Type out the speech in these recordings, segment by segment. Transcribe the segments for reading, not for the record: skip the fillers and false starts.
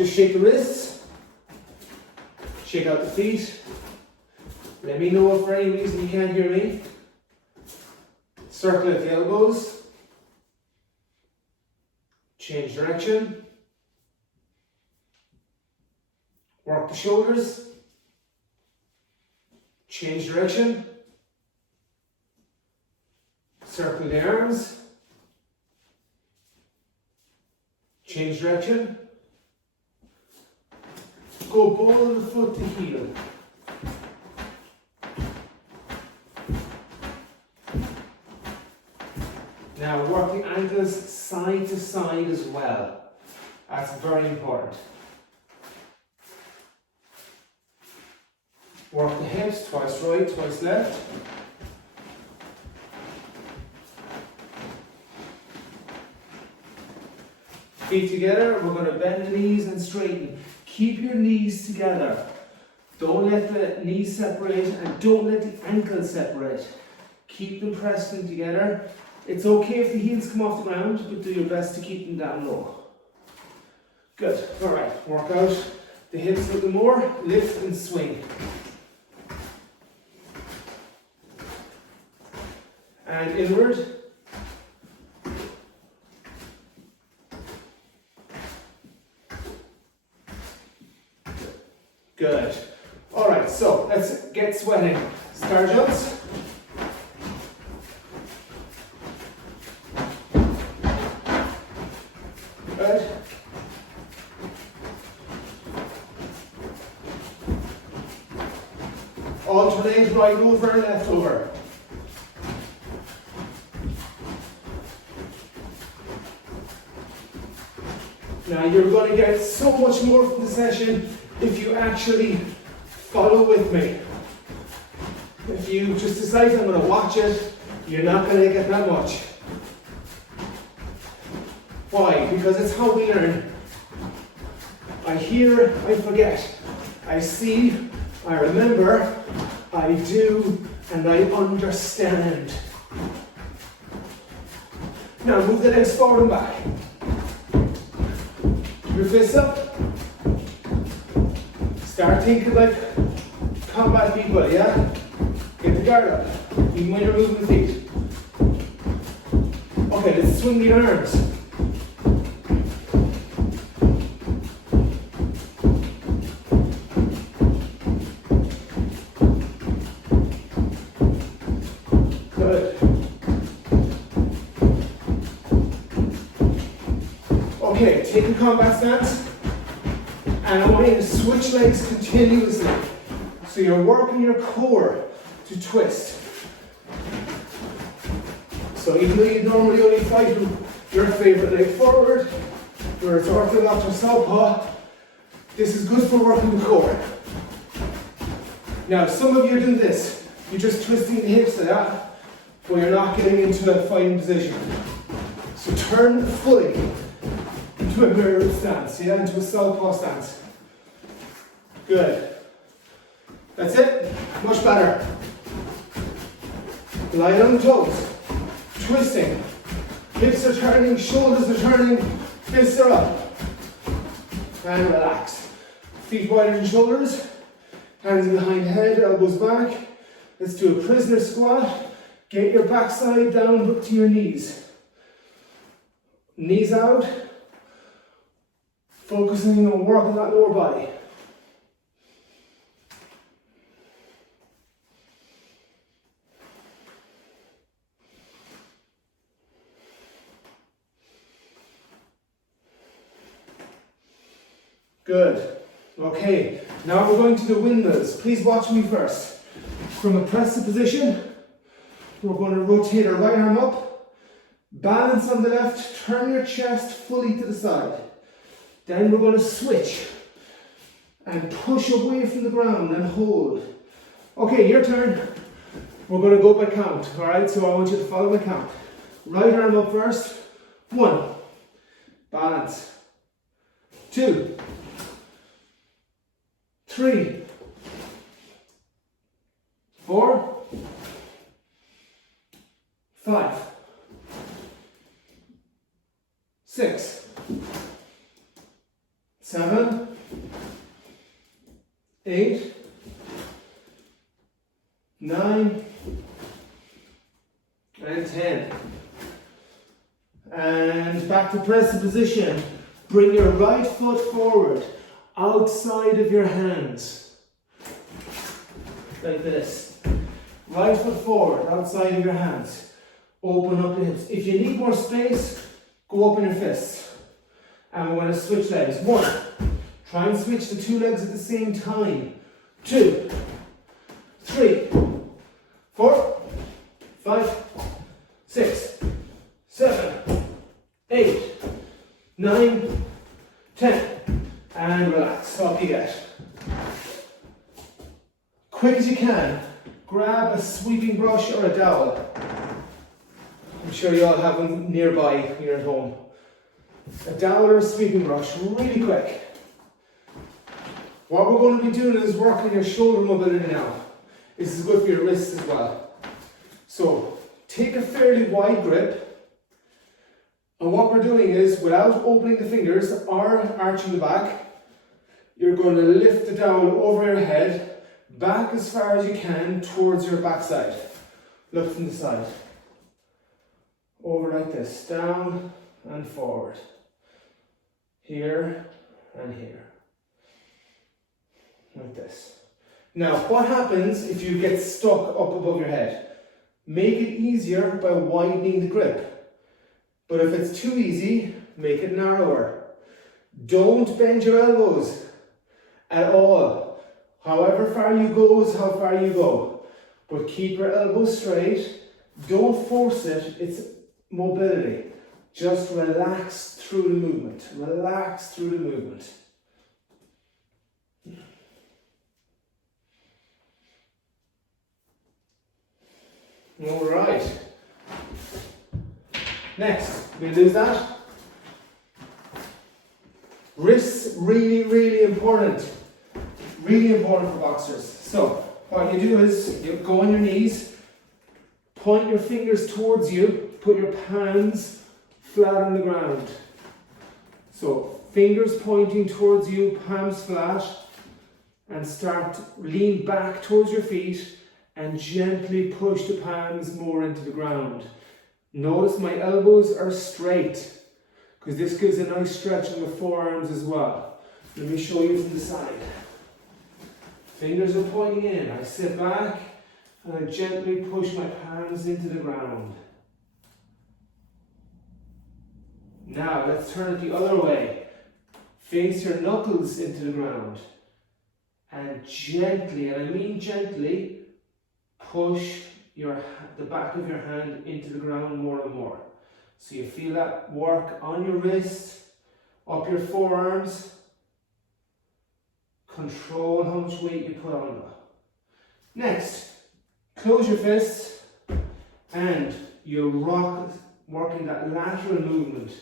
just shake the wrists, shake out the feet. Let me know if for any reason you can't hear me. Circle at the elbows. Change direction. Work the shoulders. Change direction. Circle the arms. Change direction. Go ball of the foot to heel. Now work the ankles side to side as well. That's very important. Work the hips, twice right, twice left. Feet together, we're going to bend the knees and straighten. Keep your knees together. Don't let the knees separate and don't let the ankles separate. Keep them pressed in together. It's okay if the heels come off the ground, but do your best to keep them down low. Good. Alright, work out the hips a little more. Lift and swing. And inward. Good. Alright, so let's get sweating. Star jumps. Good. Alternate right over and left over. Now you're going to get so much more from the session if you actually follow with me. If you just decide I'm going to watch it, you're not going to get that much. Why? Because it's how we learn. I hear, I forget. I see, I remember, I do, and I understand. Now move the legs forward and back. Keep your fists up. Start thinking like combat people, yeah? Get the guard up, even when you're moving the feet. Okay, let's swing the arms. Good. Okay, take the combat stance. And I want you to switch legs continuously. So you're working your core to twist. So even though you normally only fight with your favourite leg forward, where it's orthodox or southpaw, this is good for working the core. Now some of you are doing this. You're just twisting the hips like that, but you're not getting into a fighting position. So turn fully into a mirror stance, yeah, into a southpaw stance. Good. That's it. Much better. Lie on the toes. Twisting. Hips are turning, shoulders are turning, fists are up. And relax. Feet wider than shoulders. Hands behind head, elbows back. Let's do a prisoner squat. Get your backside down, hook to your knees. Knees out. Focusing on working that lower body. Good. Okay, now we're going to the windmills. Please watch me first. From a press position, we're going to rotate our right arm up, balance on the left, turn your chest fully to the side. Then we're going to switch and push away from the ground and hold. Okay, your turn. We're going to go by count, all right? So I want you to follow my count. Right arm up first. 1. Balance. 2. 3. 4. 5. 6. 7, 8, 9, and 10. And back to press position. Bring your right foot forward, outside of your hands. Like this. Right foot forward, outside of your hands. Open up the hips. If you need more space, go up in your fists. And we're going to switch legs. 1. Try and switch the 2 legs at the same time. 2, 3, 4, 5, 6, 7, 8, 9, 10. And relax. Up you get. Quick as you can, grab a sweeping brush or a dowel. I'm sure you all have them nearby here at home. A dowel or a sweeping brush, really quick. What we're going to be doing is working your shoulder mobility now. This is good for your wrists as well. So, take a fairly wide grip. And what we're doing is, without opening the fingers or arching the back, you're going to lift the dowel over your head, back as far as you can towards your backside. Look from the side. Over like this, down and forward. Here and here. Like this. Now, what happens if you get stuck up above your head? Make it easier by widening the grip. But if it's too easy, make it narrower. Don't bend your elbows at all. However far you go is how far you go. But keep your elbows straight. Don't force it. It's mobility. Just relax through the movement. Relax through the movement. All right. Next, we lose that. Wrists, really, really important. Really important for boxers. So, what you do is, you go on your knees, point your fingers towards you, put your palms flat on the ground. So, fingers pointing towards you, palms flat, and start lean back towards your feet and gently push the palms more into the ground. Notice my elbows are straight, because this gives a nice stretch in the forearms as well. Let me show you from the side. Fingers are pointing in. I sit back and I gently push my palms into the ground. Now let's turn it the other way. Face your knuckles into the ground. And gently, and I mean gently, push the back of your hand into the ground more and more. So you feel that work on your wrist, up your forearms. Control how much weight you put on them. Next, close your fists and you're working that lateral movement.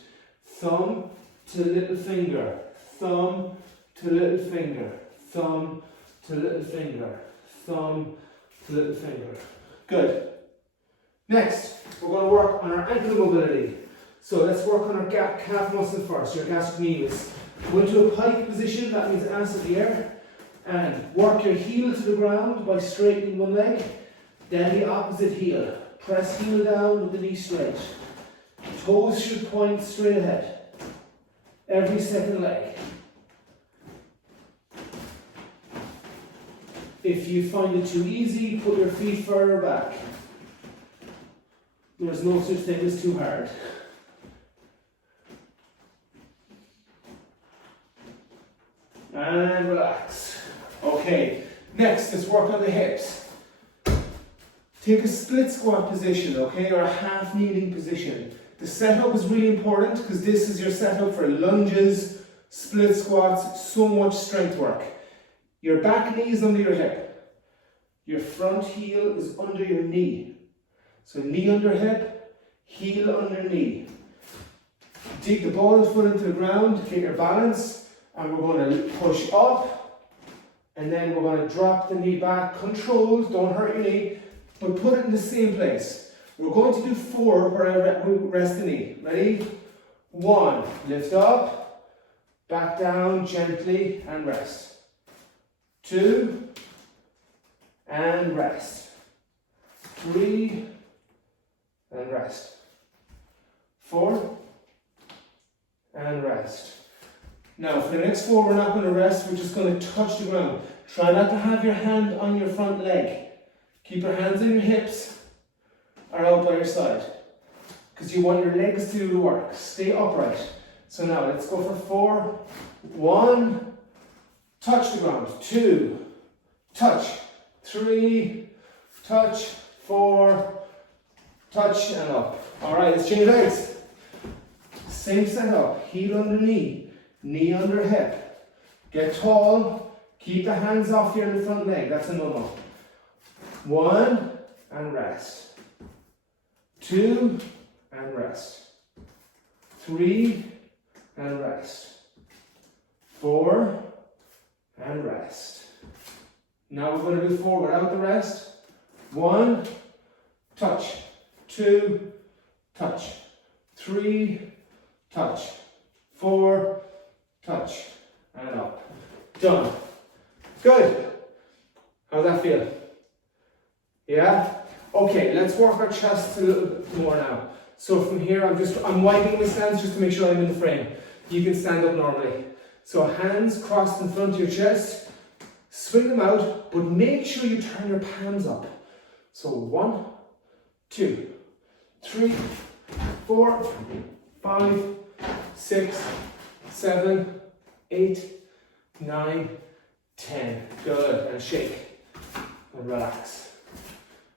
Thumb to little finger, thumb to little finger, thumb to little finger, thumb to little finger. Good. Next, we're going to work on our ankle mobility. So let's work on our calf muscle first, your gastrocnemius. Go into a pike position, that means ass in the air, and work your heel to the ground by straightening one leg, then the opposite heel. Press heel down with the knee straight. Toes should point straight ahead. Every second leg. If you find it too easy, put your feet further back. There's no such thing as too hard. And relax. Okay, next let's work on the hips. Take a split squat position, okay, or a half kneeling position. The setup is really important because this is your setup for lunges, split squats, so much strength work. Your back knee is under your hip. Your front heel is under your knee. So knee under hip, heel under knee. Dig the ball of the foot into the ground, get your balance, and we're going to push up, and then we're going to drop the knee back, controlled, don't hurt your knee, but put it in the same place. We're going to do 4 where I rest the knee. Ready? 1, lift up, back down gently and rest. 2 and rest. 3 and rest. 4 and rest. Now for the next 4 we're not going to rest, we're just going to touch the ground. Try not to have your hand on your front leg. Keep your hands on your hips or out by your side, because you want your legs to do the work. Stay upright. So now let's go for 4. 1, touch the ground. 2, touch. 3, touch. 4, touch and up. Alright, let's change legs. Same setup. Heel under knee, knee under hip. Get tall. Keep the hands off your front leg. That's a no-no. 1 and rest. 2 and rest. 3 and rest. 4 and rest. Now we're going to do 4 without the rest. 1, touch. 2, touch. 3, touch. 4, touch. And up. Done. Good. How's that feel? Yeah? Okay, let's work our chest a little bit more now. So from here, I'm widening my stance just to make sure I'm in the frame. You can stand up normally. So hands crossed in front of your chest. Swing them out, but make sure you turn your palms up. So 1, 2, 3, 4, 5, 6, 7, 8, 9, 10. Good. And shake. And relax.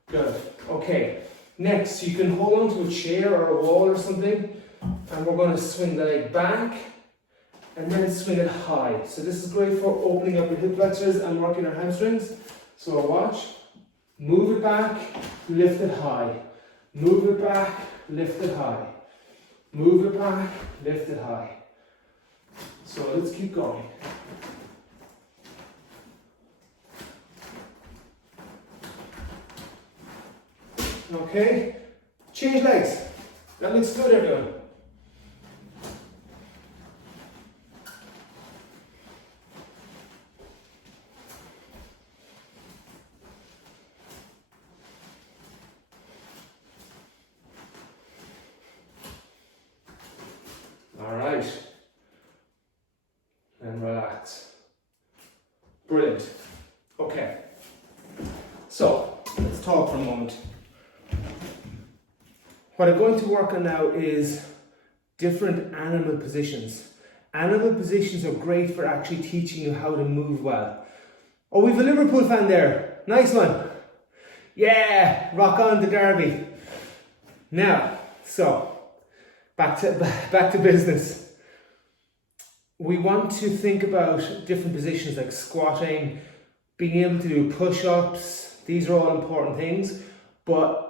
Good. Okay. Next, you can hold on to a chair or a wall or something, and we're going to swing the leg back and then swing it high. So this is great for opening up your hip flexors and working your hamstrings. So watch. Move it back, lift it high. Move it back, lift it high. Move it back, lift it high. So let's keep going. Okay, change legs. That looks good, everyone. All right. And relax. Brilliant. Okay. So, let's talk for a moment. What I'm going to work on now is different animal positions. Animal positions are great for actually teaching you how to move well. Oh, we've a Liverpool fan there. Nice one. Yeah, rock on the derby. Now, so, back to business. We want to think about different positions like squatting, being able to do push-ups. These are all important things, but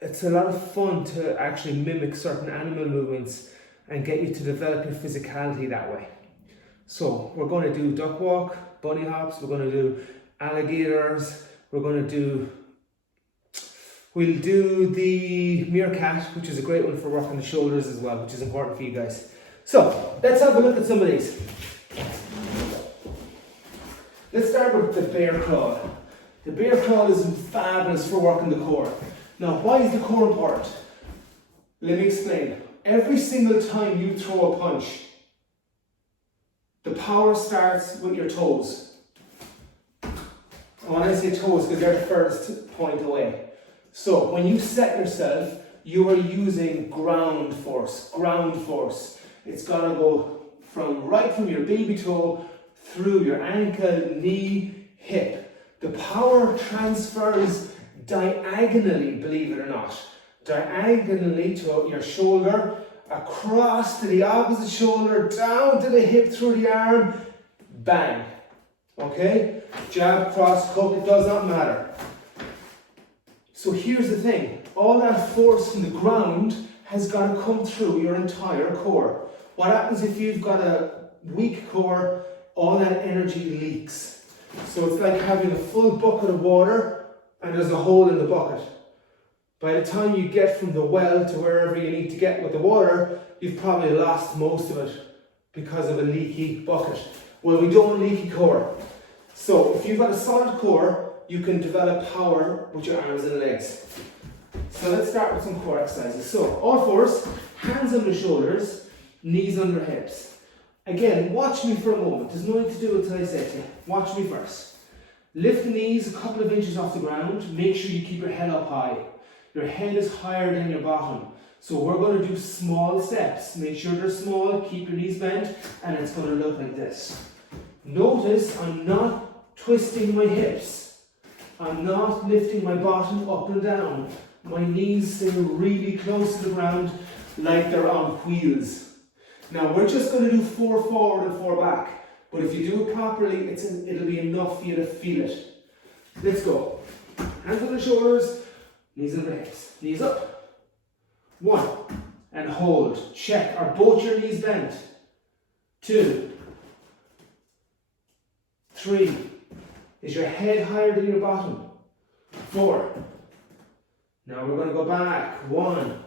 it's a lot of fun to actually mimic certain animal movements and get you to develop your physicality that way. So we're going to do duck walk, bunny hops, we're going to do alligators, we'll do the meerkat, which is a great one for working the shoulders as well, which is important for you guys. So let's have a look at some of these. Let's start with the bear crawl. The bear crawl is fabulous for working the core. Now, why is the core important? Let me explain. Every single time you throw a punch, the power starts with your toes. And when I say toes, because they're the furthest point away. So when you set yourself, you are using ground force. It's got to go right from your baby toe through your ankle, knee, hip. The power transfers diagonally, believe it or not, diagonally to your shoulder, across to the opposite shoulder, down to the hip, through the arm, bang. Okay? Jab, cross, hook, it does not matter. So here's the thing, all that force from the ground has got to come through your entire core. What happens if you've got a weak core? All that energy leaks. So it's like having a full bucket of water and there's a hole in the bucket. By the time you get from the well to wherever you need to get with the water, you've probably lost most of it because of a leaky bucket. Well, we don't want leaky core. So if you've got a solid core, you can develop power with your arms and legs. So let's start with some core exercises. So all fours, hands under shoulders, knees under hips. Again, watch me for a moment. There's no need to do it until I say to you. Watch me first. Lift the knees a couple of inches off the ground. Make sure you keep your head up high. Your head is higher than your bottom. So we're going to do small steps. Make sure they're small, keep your knees bent, and it's going to look like this. Notice I'm not twisting my hips. I'm not lifting my bottom up and down. My knees stay really close to the ground like they're on wheels. Now we're just going to do 4 forward and 4 back. But if you do it properly, it'll be enough for you to feel it. Let's go. Hands on the shoulders, knees under hips. Knees up. 1. And hold. Check. Are both your knees bent? 2. 3. Is your head higher than your bottom? 4. Now we're going to go back. 1.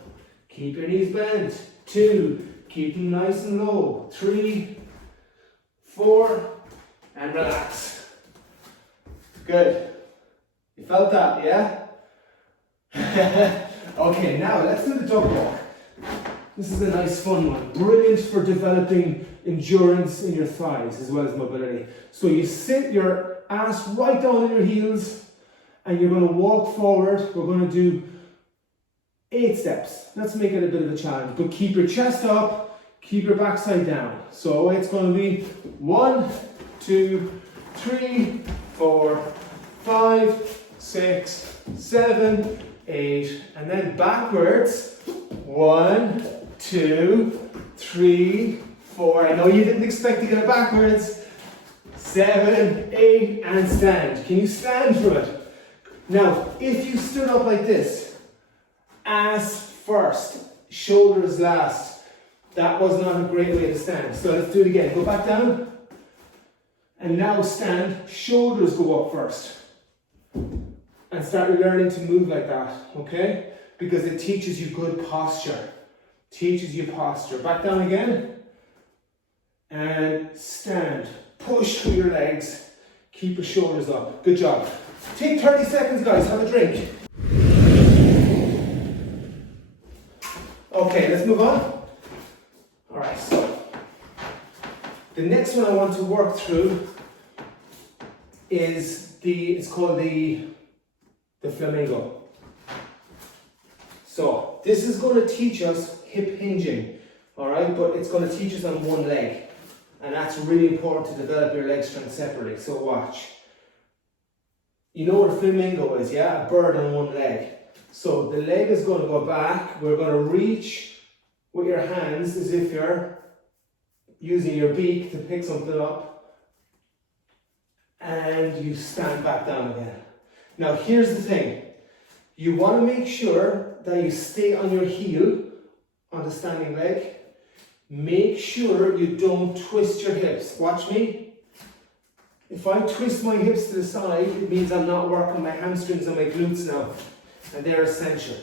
Keep your knees bent. 2. Keep them nice and low. 3. 4. And relax. Good. You felt that, yeah? Okay, now let's do the dog walk. This is a nice fun one. Brilliant for developing endurance in your thighs as well as mobility. So you sit your ass right down on your heels and you're going to walk forward. We're going to do 8 steps. Let's make it a bit of a challenge. But keep your chest up, keep your backside down. So it's going to be 1, 2, 3, 4, 5, 6, 7, 8, and then backwards. 1, 2, 3, 4. I know you didn't expect to get it backwards. 7, 8, and stand. Can you stand for it? Now, if you stood up like this, ass first, shoulders last, that was not a great way to stand. So let's do it again. Go back down. And now stand, shoulders go up first. And start learning to move like that, okay? Because it teaches you good posture. Teaches you posture. Back down again. And stand. Push through your legs. Keep your shoulders up. Good job. Take 30 seconds, guys. Have a drink. Okay, let's move on. Alright, so the next one I want to work through is it's called the flamingo. So this is going to teach us hip hinging, alright, but it's going to teach us on one leg. And that's really important to develop your leg strength separately. So watch. You know what a flamingo is, yeah? A bird on one leg. So the leg is going to go back. We're going to reach with your hands as if you're using your beak to pick something up. And you stand back down again. Now here's the thing. You want to make sure that you stay on your heel on the standing leg. Make sure you don't twist your hips. Watch me. If I twist my hips to the side, it means I'm not working my hamstrings and my glutes now. And they're essential.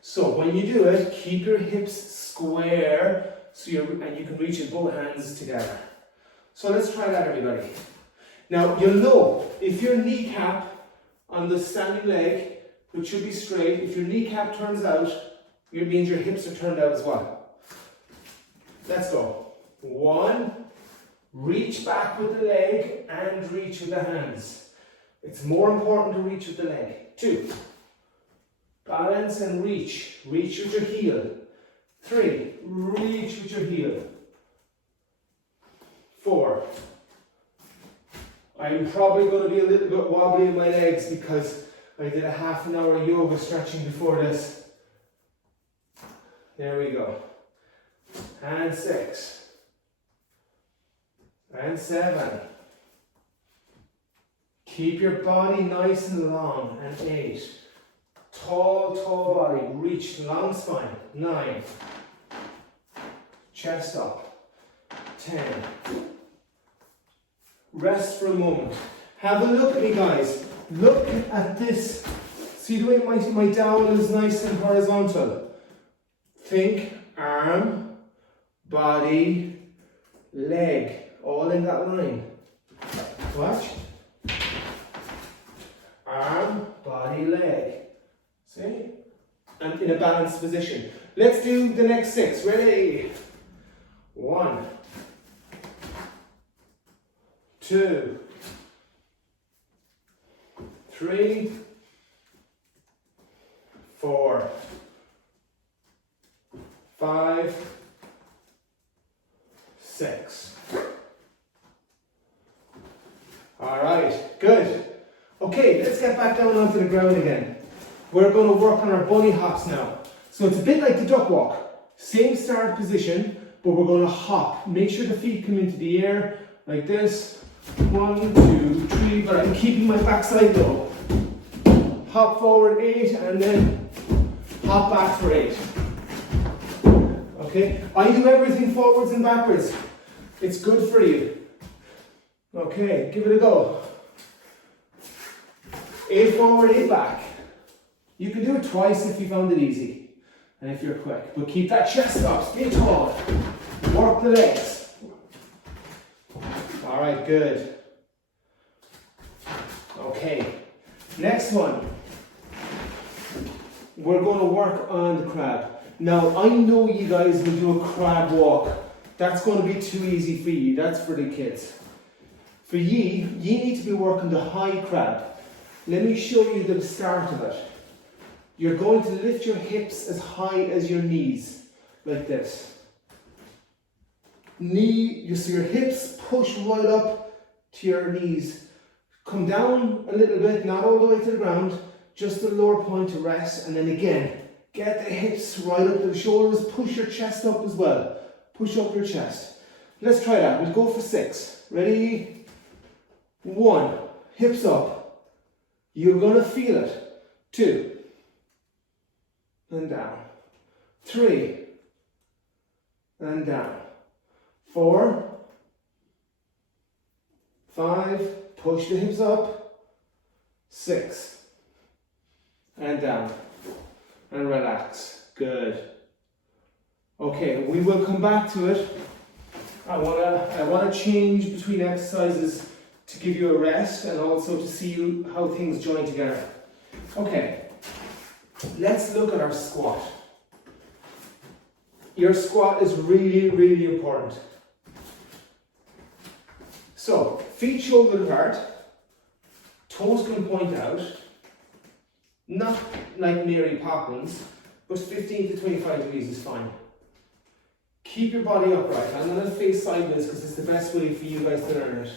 So when you do it, keep your hips square and you can reach with both hands together. So let's try that, everybody. Now you'll know if your kneecap on the standing leg, which should be straight, if your kneecap turns out, it means your hips are turned out as well. Let's go. 1, reach back with the leg and reach with the hands. It's more important to reach with the leg. 2, balance and reach. Reach with your heel. 3, reach with your heel. 4, I'm probably going to be a little bit wobbly in my legs because I did a half an hour yoga stretching before this. There we go. And 6. And 7. Keep your body nice and long. And 8. Tall body. Reach long spine. 9. Chest up. 10. Rest for a moment. Have a look at me, guys. Look at this. See the way my dowel is nice and horizontal. Think arm, body, leg, all in that line. Watch. Arm, body, leg. See? And in a balanced position. Let's do the next 6. Ready? 1, 2, 3, 4, 5, 6. All right, good. Okay, let's get back down onto the ground again. We're going to work on our bunny hops now. So it's a bit like the duck walk. Same start position, but we're going to hop. Make sure the feet come into the air like this. 1, 2, 3, but I'm keeping my backside low. Hop forward 8 and then hop back for 8. Okay, I do everything forwards and backwards. It's good for you. Okay, give it a go. 8 forward, 8 back. You can do it twice if you found it easy and if you're quick. But keep that chest up, stay tall. Work the legs. All right, good. Okay, next one. We're going to work on the crab. Now, I know you guys will do a crab walk. That's going to be too easy for you. That's for the kids. For ye need to be working the high crab. Let me show you the start of it. You're going to lift your hips as high as your knees, like this. So your hips push right up to your knees. Come down a little bit, not all the way to the ground, just the lower point to rest, and then again, get the hips right up to the shoulders, push your chest up as well. Push up your chest. Let's try that. We'll go for 6. Ready? 1, hips up. You're going to feel it. 2, and down. 3, and down. 4, 5, push the hips up. 6, and down. And relax. Good. Okay, we will come back to it. I wanna change between exercises to give you a rest and also to see how things join together. Okay, let's look at our squat. Your squat is really, really important. So, feet shoulder apart, toes can point out, not like Mary Poppins, but 15 to 25 degrees is fine. Keep your body upright. I'm going to face sideways because it's the best way for you guys to learn it.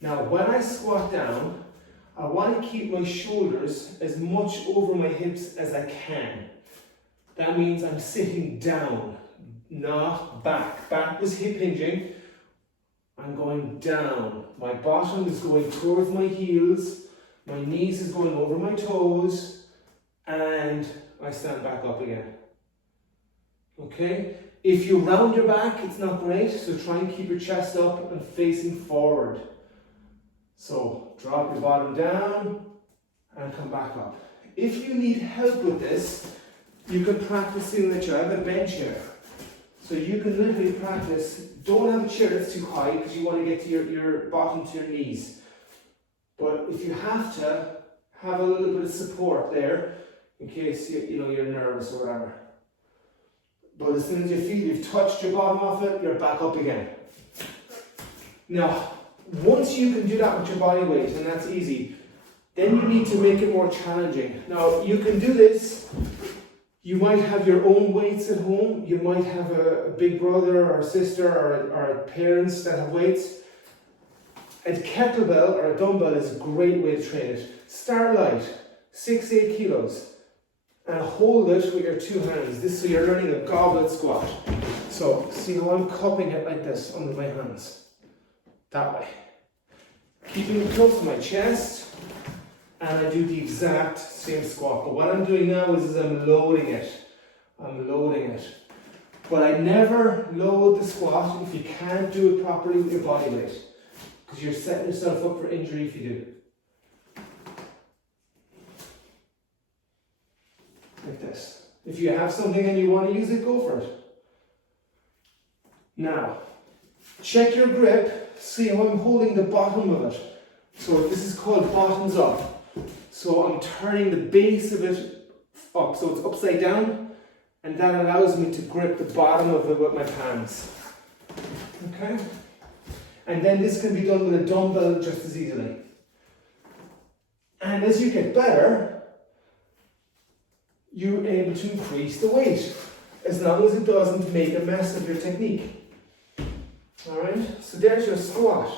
Now, when I squat down, I want to keep my shoulders as much over my hips as I can. That means I'm sitting down, not back. Back was hip hinging. I'm going down. My bottom is going towards my heels. My knees is going over my toes. And I stand back up again. Okay? If you round your back, it's not great, so try and keep your chest up and facing forward. So, drop your bottom down and come back up. If you need help with this, you can practice in the chair. I have a bench here. So you can literally practice. Don't have a chair that's too high because you want to get to your bottom to your knees. But if you have to, have a little bit of support there in case you're nervous or whatever. But as soon as you feel you've touched your bottom off it, you're back up again. Now, once you can do that with your body weight, and that's easy, then you need to make it more challenging. Now, you can do this. You might have your own weights at home. You might have a big brother or a sister or parents that have weights. A kettlebell or a dumbbell is a great way to train it. Start light, 6-8 kilos. And hold it with your 2 hands. So you're learning a goblet squat. So see how I'm cupping it like this under my hands. That way. Keeping it close to my chest. And I do the exact same squat. But what I'm doing now is I'm loading it. I'm loading it. But I never load the squat if you can't do it properly with your body weight. Because you're setting yourself up for injury if you do. Like this. If you have something and you want to use it, go for it. Now, Check your grip, see how I'm holding the bottom of it. So this is called bottoms up. So I'm turning the base of it up, so it's upside down, and that allows me to grip the bottom of it with my palms. Okay? And then this can be done with a dumbbell just as easily. And as you get better, you're able to increase the weight, as long as it doesn't make a mess of your technique. Alright, so there's your squat.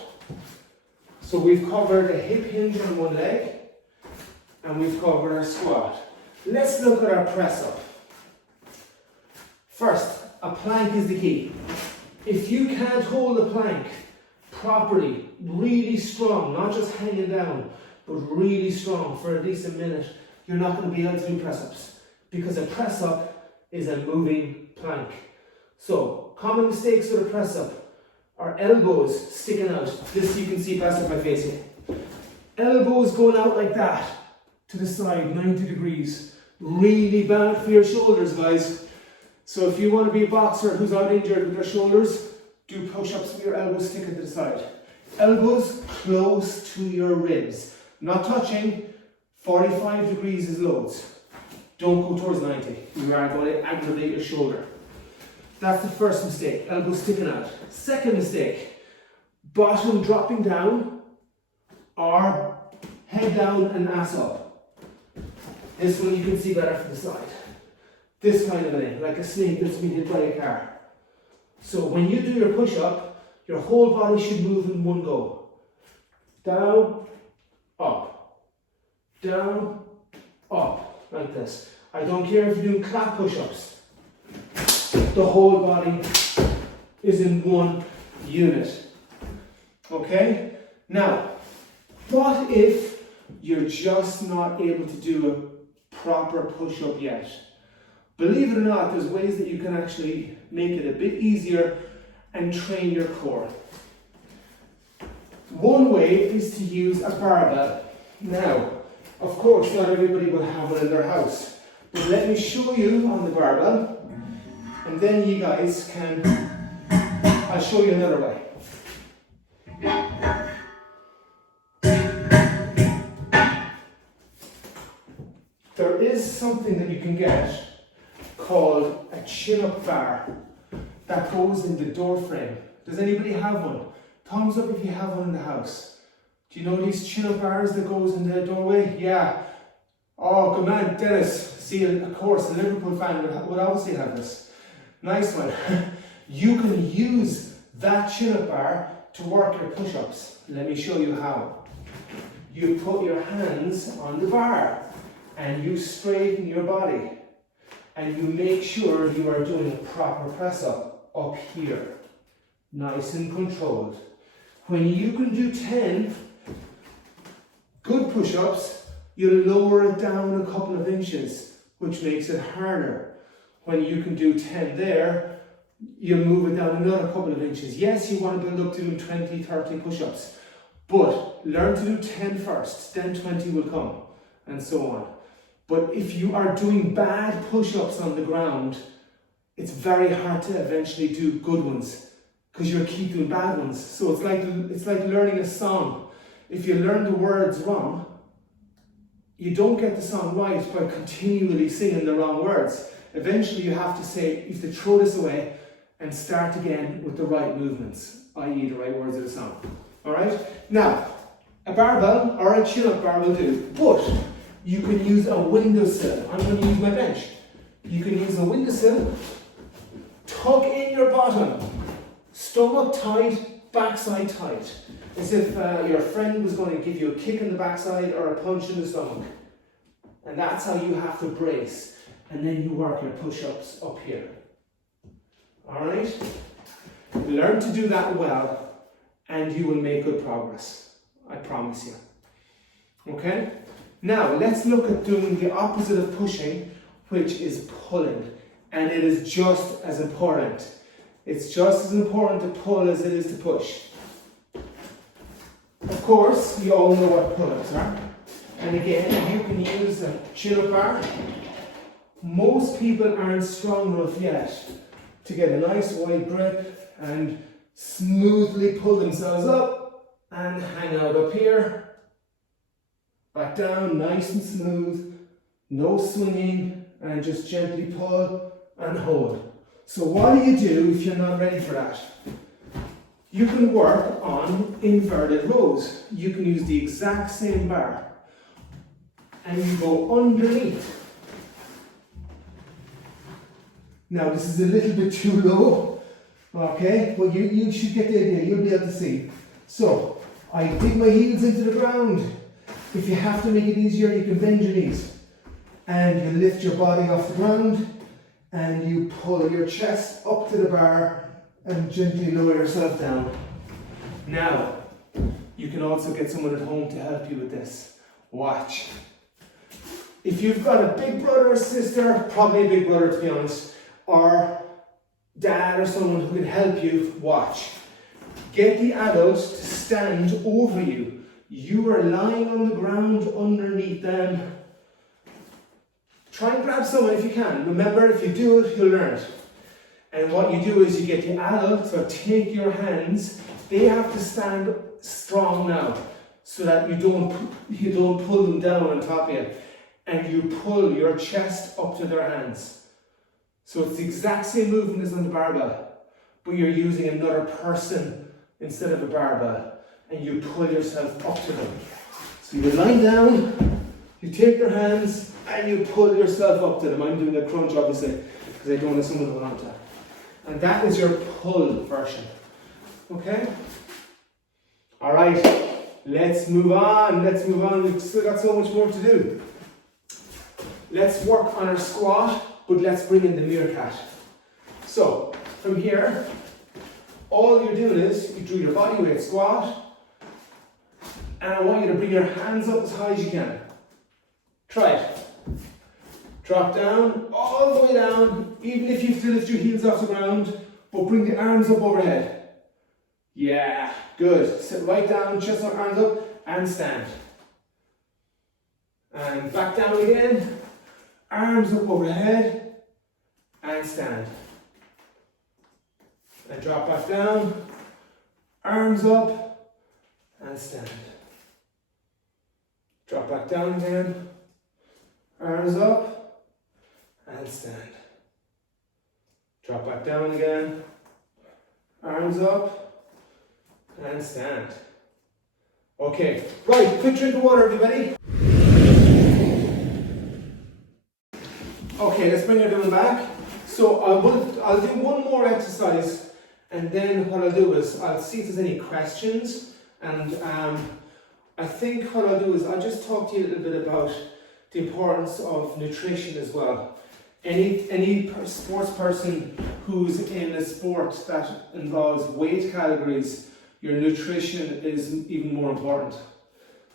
So we've covered a hip hinge on one leg, and we've covered our squat. Let's look at our press up. First, a plank is the key. If you can't hold a plank properly, really strong, not just hanging down, but really strong for at least a minute, you're not going to be able to do press-ups, because a press-up is a moving plank. So, common mistakes with a press-up are elbows sticking out. This you can see best if I face it. Elbows going out like that to the side, 90 degrees. Really bad for your shoulders, guys. So if you want to be a boxer who's not injured with their shoulders, do push-ups with your elbows sticking to the side. Elbows close to your ribs. Not touching. 45 degrees is loads. Don't go towards 90. You are going to aggravate your shoulder. That's the first mistake, elbow sticking out. Second mistake, bottom dropping down or head down and ass up. This one you can see better from the side. This kind of a thing, like a snake that's been hit by a car. So when you do your push-up, your whole body should move in one go. Down, up, down, up, like this. I don't care if you're doing clap push-ups. The whole body is in one unit. Okay? Now, what if you're just not able to do a proper push-up yet? Believe it or not, there's ways that you can actually make it a bit easier and train your core. One way is to use a barbell. Now, of course, not everybody will have one in their house, but let me show you on the barbell. And then you guys can, I'll show you another way. There is something that you can get called a chin-up bar that goes in the door frame. Does anybody have one? Thumbs up if you have one in the house. Do you know these chin-up bars that goes in the doorway? Yeah. Oh, good man, Dennis. See, of course, a Liverpool fan would obviously have this. Nice one. You can use that chin-up bar to work your push-ups. Let me show you how. You put your hands on the bar and you straighten your body and you make sure you are doing a proper press-up up here. Nice and controlled. When you can do 10 good push-ups, you lower it down a couple of inches, which makes it harder. When you can do 10 there, you move it down another couple of inches. Yes, you want to build up to doing 20, 30 push-ups, but learn to do 10 first, then 20 will come, and so on. But if you are doing bad push-ups on the ground, it's very hard to eventually do good ones, because you'll keep doing bad ones. So it's like learning a song. If you learn the words wrong, you don't get the song right by continually singing the wrong words. Eventually you have to throw this away and start again with the right movements, i.e. the right words of the song. Alright? Now, a barbell or a chin-up bar will do, but you can use a windowsill. I'm going to use my bench. You can use a windowsill, tuck in your bottom, stomach tight, backside tight. As if your friend was going to give you a kick in the backside or a punch in the stomach. And that's how you have to brace. And then you work your push-ups up here. Alright? Learn to do that well and you will make good progress. I promise you. Okay? Now, let's look at doing the opposite of pushing, which is pulling. And it is just as important. It's just as important to pull as it is to push. Of course, you all know what pull-ups are. And again, you can use a chin-up bar. Most people aren't strong enough yet to get a nice wide grip and smoothly pull themselves up and hang out up here. Back down, nice and smooth, no swinging, and just gently pull and hold. So what do you do if you're not ready for that? You can work on inverted rows. You can use the exact same bar and you go underneath. Now this is a little bit too low, okay, but you should get the idea, you'll be able to see. So I dig my heels into the ground. If you have to make it easier, you can bend your knees and you lift your body off the ground and you pull your chest up to the bar and gently lower yourself down. Now, you can also get someone at home to help you with this. Watch. If you've got a big brother or sister, probably a big brother to be honest, or dad or someone who can help you, watch. Get the adult to stand over you. You are lying on the ground underneath them. Try and grab someone if you can. Remember, if you do it, you'll learn it. And what you do is you get the adult to take your hands. They have to stand strong now, so that you don't pull them down on top of you. And you pull your chest up to their hands. So it's the exact same movement as on the barbell, but you're using another person instead of a barbell. And you pull yourself up to them. So you lie down, you take their hands, and you pull yourself up to them. I'm doing a crunch obviously, because I don't want someone to hold on to that. And that is your pull version. Okay? Alright, let's move on. We've still got so much more to do. Let's work on our squat, but let's bring in the meerkat. So, from here, all you're doing is, you do your body weight squat, and I want you to bring your hands up as high as you can. Try it. Drop down, all the way down, even if you have to lift your heels off the ground, but bring the arms up overhead. Yeah, good. Sit right down, chest up, arms up, and stand. And back down again, arms up overhead, and stand. And drop back down, arms up, and stand. Drop back down again, arms up, and stand. Drop back down again, arms up, and stand. Okay, right, quick drink of water everybody. Okay, let's bring everyone back. So I'll do one more exercise, and then what I'll do is I'll see if there's any questions, and I think what I'll do is I'll just talk to you a little bit about the importance of nutrition as well. Any sports person who's in a sport that involves weight categories, your nutrition is even more important.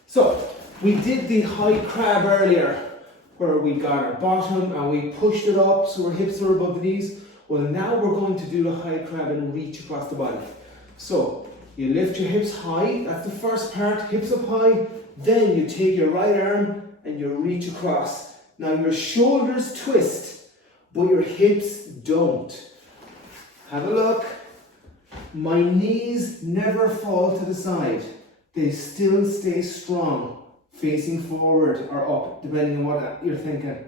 So, we did the high crab earlier, where we got our bottom and we pushed it up so our hips are above the knees. Well, now we're going to do the high crab and reach across the body. So, you lift your hips high, that's the first part, hips up high. Then you take your right arm and you reach across. Now your shoulders twist, but your hips don't. Have a look. My knees never fall to the side. They still stay strong, facing forward or up, depending on what you're thinking.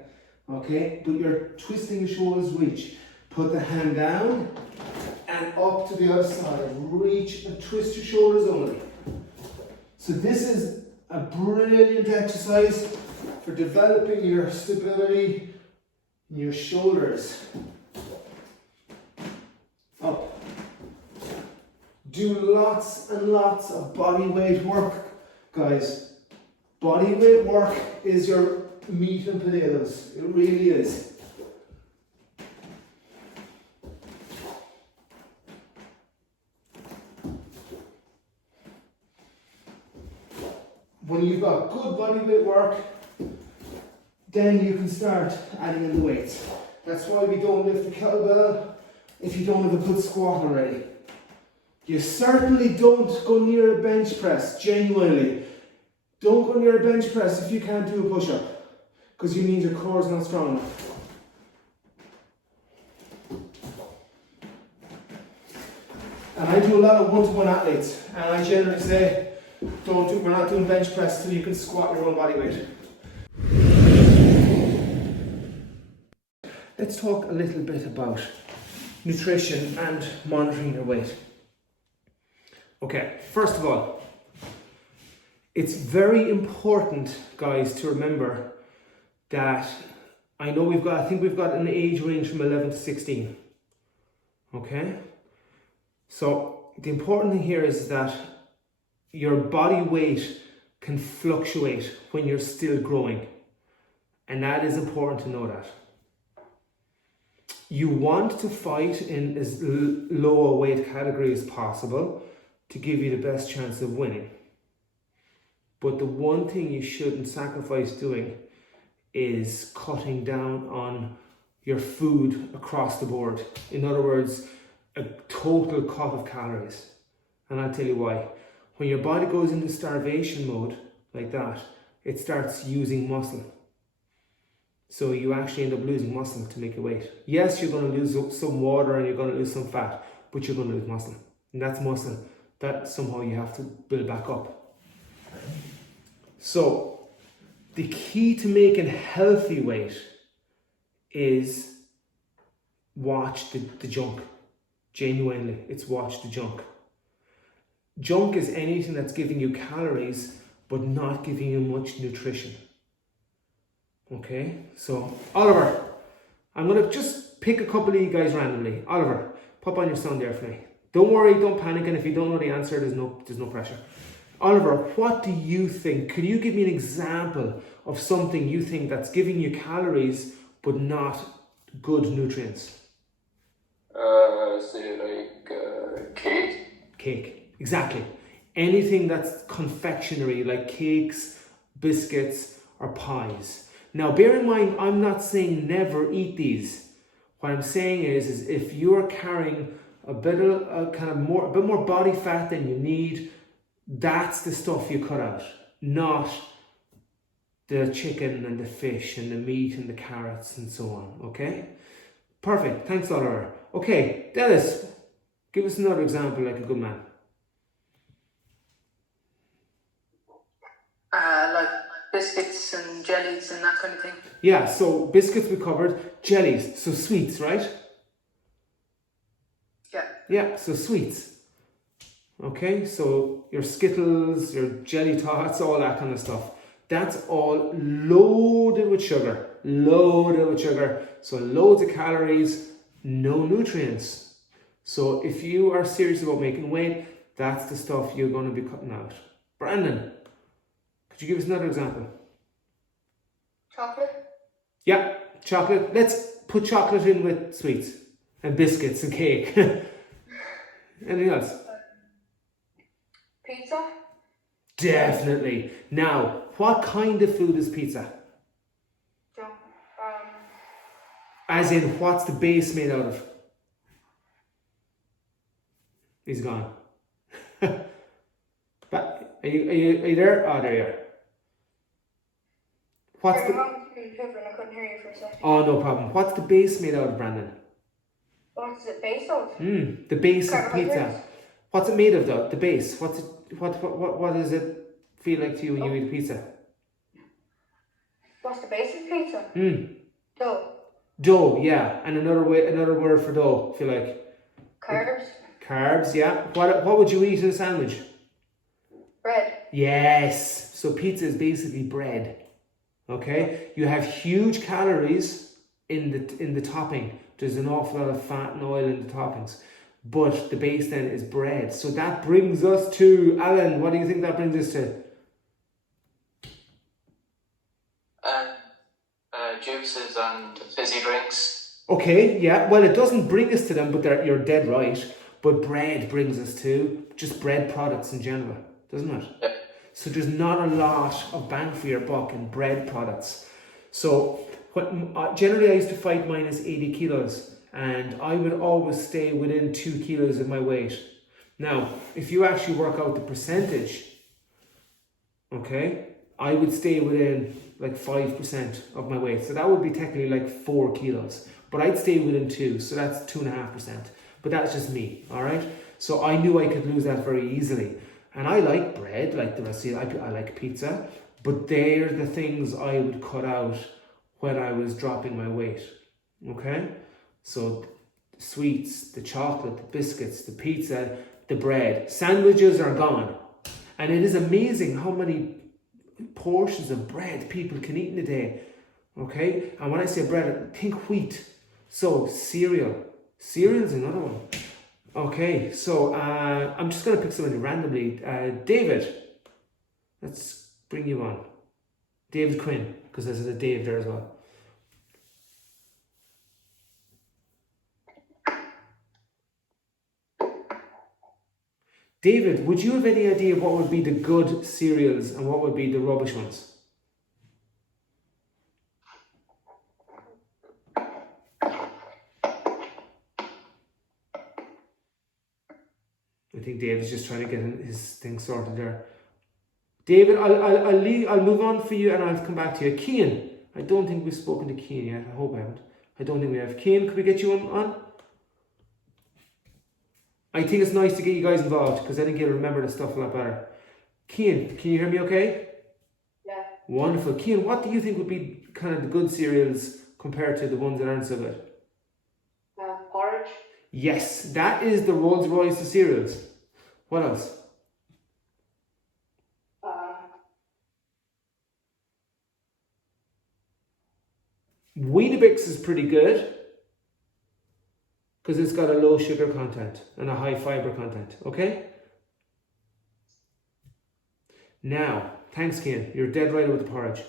Okay, but you're twisting your shoulders, reach. Put the hand down and up to the other side. Reach and twist your shoulders only. So this is a brilliant exercise for developing your stability in your shoulders. Up. Do lots and lots of body weight work, guys. Body weight work is your meat and potatoes. It really is. When you've got good body weight work, then you can start adding in the weights. That's why we don't lift the kettlebell if you don't have a good squat already. You certainly don't go near a bench press, genuinely. Don't go near a bench press if you can't do a push-up, because you mean your core is not strong enough. And I do a lot of one-to-one athletes, and I generally say, we're not doing bench press till you can squat your own body weight. Let's talk a little bit about nutrition and monitoring your weight. Okay, first of all, it's very important, guys, to remember that I think we've got an age range from 11 to 16. Okay? So the important thing here is that your body weight can fluctuate when you're still growing. And that is important to know that. You want to fight in as low a weight category as possible to give you the best chance of winning. But the one thing you shouldn't sacrifice doing is cutting down on your food across the board. In other words, a total cut of calories. And I'll tell you why. When your body goes into starvation mode like that, it starts using muscle. So you actually end up losing muscle to make your weight. Yes, you're going to lose some water and you're going to lose some fat, but you're going to lose muscle. And that's muscle that somehow you have to build back up. So the key to making healthy weight is watch the junk. Genuinely, it's watch the junk. Junk is anything that's giving you calories but not giving you much nutrition. Okay, so Oliver, I'm going to just pick a couple of you guys randomly. Oliver, pop on your sound there for me. Don't worry, don't panic, and if you don't know the answer, there's no pressure. Oliver, what do you think? Could you give me an example of something you think that's giving you calories but not good nutrients? Say like cake. Cake, exactly. Anything that's confectionery, like cakes, biscuits, or pies. Now, bear in mind, I'm not saying never eat these. What I'm saying is if you're carrying a bit more body fat than you need, that's the stuff you cut out, not the chicken and the fish and the meat and the carrots and so on. Okay, perfect. Thanks, Oliver. Okay, Dennis, give us another example like a good man. Like biscuits and jellies and that kind of thing. Yeah, so biscuits we covered, jellies, so sweets, right? Yeah. Yeah, so sweets. Okay, so your Skittles, your jelly tots, all that kind of stuff. That's all loaded with sugar. So loads of calories, no nutrients. So if you are serious about making weight, that's the stuff you're going to be cutting out. Brandon, could you give us another example? Chocolate? Yeah, chocolate. Let's put chocolate in with sweets and biscuits and cake. Anything else? Pizza? Definitely. Now, what kind of food is pizza? As in, what's the base made out of? He's gone. But are you there? Oh, there you are. What's the? I couldn't hear you for a second. Oh, no problem. What's the base made out of, Brandon? What's it based of? The base of pizza. What's it made of, though? The base. What does it feel like to you when you eat pizza? What's the base of pizza? Dough. Dough, yeah. And another word for dough, if you like. Carbs. Carbs, yeah. What would you eat in a sandwich? Bread. Yes. So pizza is basically bread. Okay? You have huge calories in the topping. There's an awful lot of fat and oil in the toppings. But the base then is bread. So that brings us to, Alan, what do you think that brings us to? Juices and fizzy drinks. Okay, yeah. Well, it doesn't bring us to them, but you're dead right. But bread brings us to just bread products in general, doesn't it? Yeah. So there's not a lot of bang for your buck in bread products. So generally I used to fight minus 80 kilos and I would always stay within 2 kilos of my weight. Now, if you actually work out the percentage, okay, I would stay within like 5% of my weight. So that would be technically like 4 kilos, but I'd stay within 2, so that's 2.5%. But that's just me, all right? So I knew I could lose that very easily. And I like bread, like the rest of you. I like pizza. But they're the things I would cut out when I was dropping my weight, okay? So the sweets, the chocolate, the biscuits, the pizza, the bread. Sandwiches are gone. And it is amazing how many portions of bread people can eat in a day, okay? And when I say bread, think wheat. So cereal. Cereal's another one. Okay, so I'm just going to pick somebody randomly. David, let's bring you on. David Quinn, because there's a Dave there as well. David, would you have any idea what would be the good cereals and what would be the rubbish ones? I think David's just trying to get his thing sorted there. David, I'll move on for you and I'll come back to you. Cian, I don't think we've spoken to Cian yet. I hope I haven't. I don't think we have. Cian, could we get you on? I think it's nice to get you guys involved because I think you'll remember the stuff a lot better. Cian, can you hear me okay? Yeah. Wonderful. Cian, what do you think would be kind of the good cereals compared to the ones that aren't so good? Porridge. Yes, that is the Rolls Royce of cereals. What else? Weetabix is pretty good because it's got a low sugar content and a high fiber content, okay? Now, thanks Cian, you're dead right with the porridge.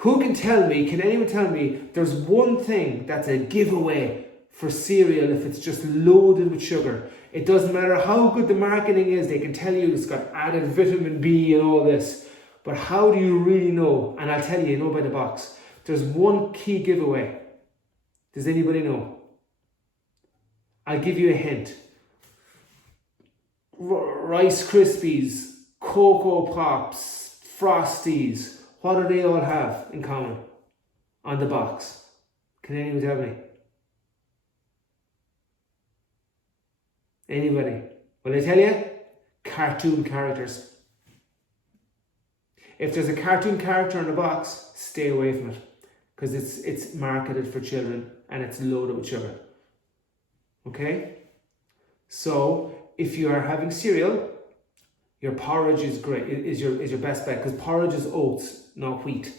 Can anyone tell me there's one thing that's a giveaway for cereal if it's just loaded with sugar? It doesn't matter how good the marketing is, they can tell you it's got added vitamin B and all this. But how do you really know? And I'll tell you, by the box. There's one key giveaway. Does anybody know? I'll give you a hint. Rice Krispies, Cocoa Pops, Frosties. What do they all have in common on the box? Can anyone tell me? Anybody? Will I tell you? Cartoon characters. If there's a cartoon character on the box, stay away from it. Because it's marketed for children and it's loaded with sugar. Okay? So, if you are having cereal, your porridge is great, is your best bet. Because porridge is oats, not wheat.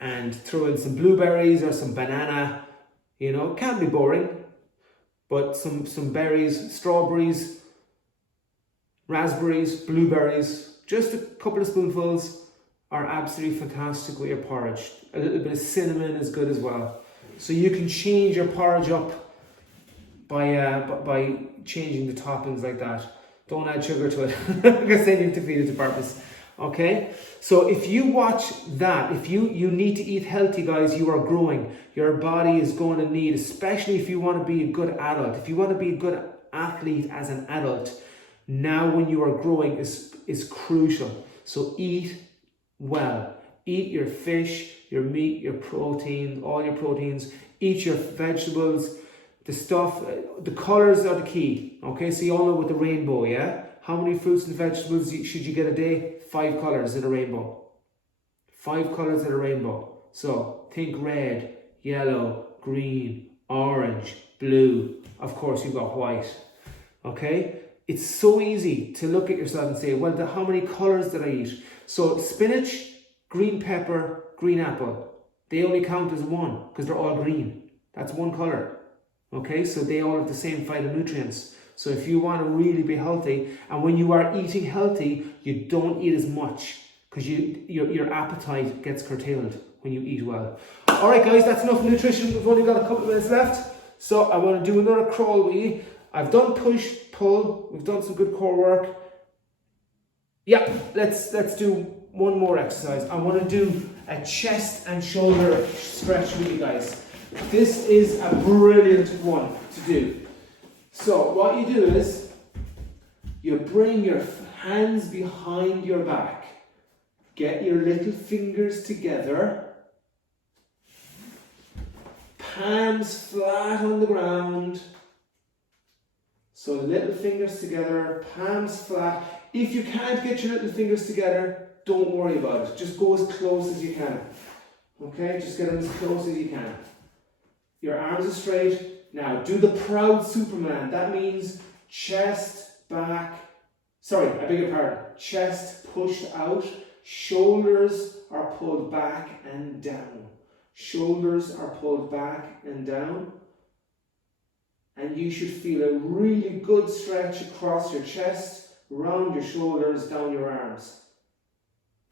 And throw in some blueberries or some banana. Can't be boring. But some berries, strawberries, raspberries, blueberries, just a couple of spoonfuls are absolutely fantastic with your porridge. A little bit of cinnamon is good as well. So you can change your porridge up by changing the toppings like that. Don't add sugar to it because then you defeat it to purpose. Okay? So if you watch that, if you need to eat healthy, guys, you are growing. Your body is going to need, especially if you want to be a good adult, if you want to be a good athlete as an adult, now when you are growing is crucial. So eat well. Eat your fish, your meat, your protein, all your proteins. Eat your vegetables. The colours are the key. Okay, so you all know with the rainbow, yeah? How many fruits and vegetables should you get a day? 5 colours in a rainbow. 5 colours in a rainbow. So think red, yellow, green, orange, blue. Of course, you've got white. Okay? It's so easy to look at yourself and say, well, how many colours did I eat? So spinach, green pepper, green apple. They only count as one because they're all green. That's one colour. Okay? So they all have the same phytonutrients. So if you want to really be healthy, and when you are eating healthy, you don't eat as much because your appetite gets curtailed when you eat well. All right, guys, that's enough nutrition. We've only got a couple of minutes left. So I want to do another crawl with you. I've done push, pull. We've done some good core work. Yeah, let's do one more exercise. I want to do a chest and shoulder stretch with you guys. This is a brilliant one to do. So what you do is you bring your hands behind your back. Get your little fingers together. Palms flat on the ground. So little fingers together, palms flat. If you can't get your little fingers together, don't worry about it. Just go as close as you can. Okay, just get them as close as you can. Your arms are straight. Now do the proud Superman. That means chest back. Sorry, I beg your pardon. Chest pushed out. Shoulders are pulled back and down. Shoulders are pulled back and down. And you should feel a really good stretch across your chest, round your shoulders, down your arms.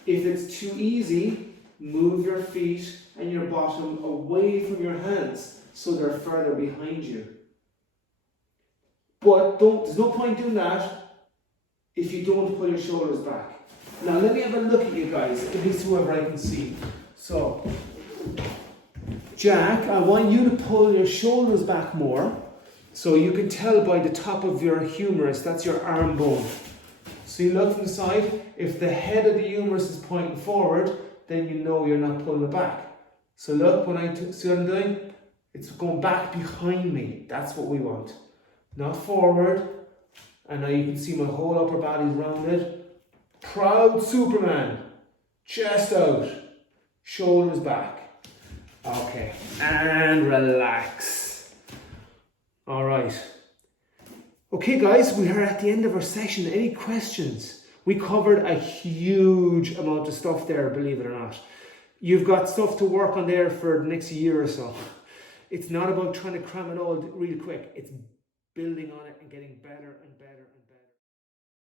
If it's too easy, move your feet and your bottom away from your hands so they're further behind you. But there's no point doing that if you don't pull your shoulders back. Now let me have a look at you guys, at least whoever I can see. So, Jack, I want you to pull your shoulders back more. So you can tell by the top of your humerus, that's your arm bone. So you look from the side, if the head of the humerus is pointing forward, then you know you're not pulling it back. So look, when I see what I'm doing, it's going back behind me. That's what we want. Not forward. And now you can see my whole upper body's rounded. Proud Superman. Chest out. Shoulders back. Okay. And relax. All right. Okay, guys, we are at the end of our session. Any questions? We covered a huge amount of stuff there, believe it or not. You've got stuff to work on there for the next year or so. It's not about trying to cram it all real quick. It's building on it and getting better and better.